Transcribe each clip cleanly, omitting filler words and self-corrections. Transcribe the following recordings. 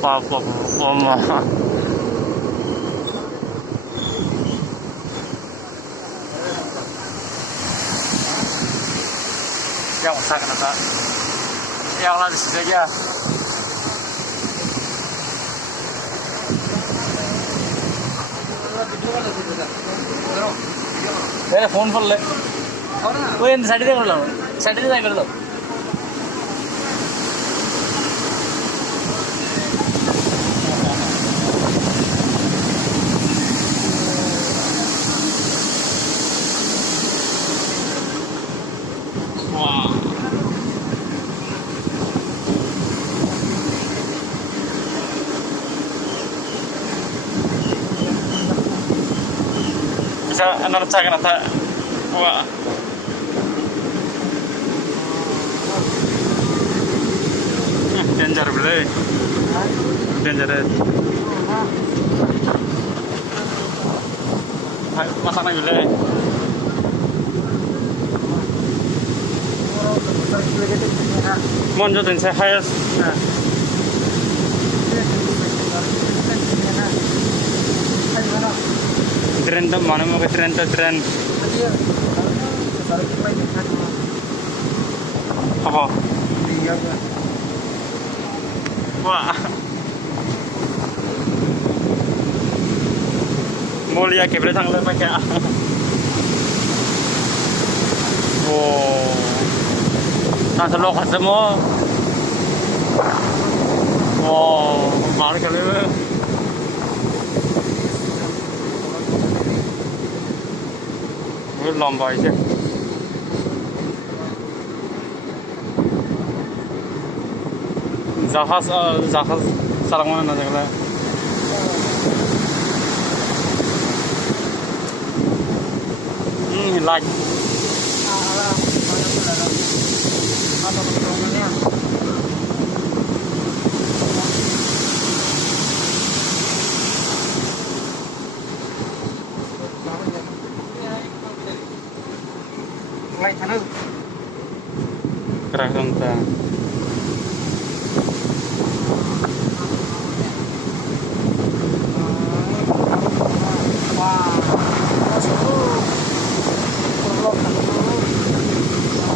Apa mah. Yang masak nata. Yang lagi saja. Phone फल ले वो इन सैटरडे कर लो सैटरडे जाए कर लो bisa anak cakap nata wah danger boleh danger masak lagi boleh mon jodoh saya hayas tren tuh mana mau ke tren tuh tren apa wah mulia kebeli tang lepas ya oh nah selok semua wow mana kali ini lomba aja Zahas salang mana aja kalau like kerang ta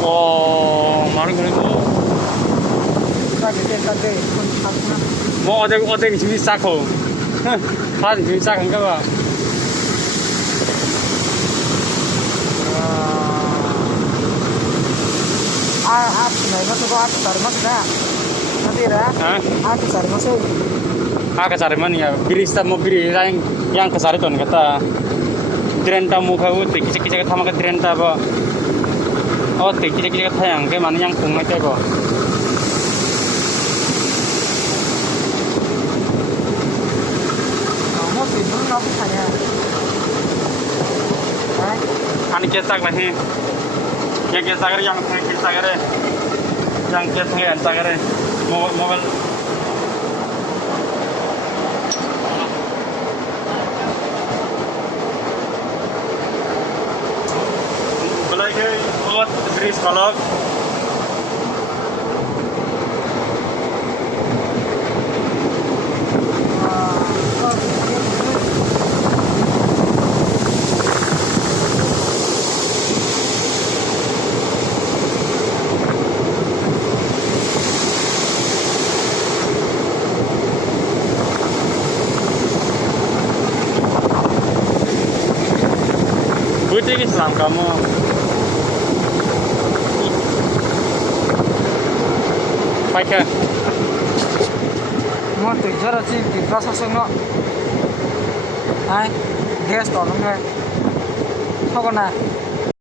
oh mana kali tu mau ada jenis sakho ada jenis sakho enggak pak आप नहीं तो आप सरमस ना nanti dah आप Sarmas kesari mana ya birista mau biri yang kesari tuh kata drenta muka itu kecil-kecil sama ke drenta apa oh kecil-kecil kata yang ke mana yang kungai itu apa kamu tidur apa tanya ani kesak lagi yang kita kira yang kita kira mobil belai buat bris kalau Putih Islam kamu pakai mau tujuh ratus di proses enggak gas tolong deh kok kena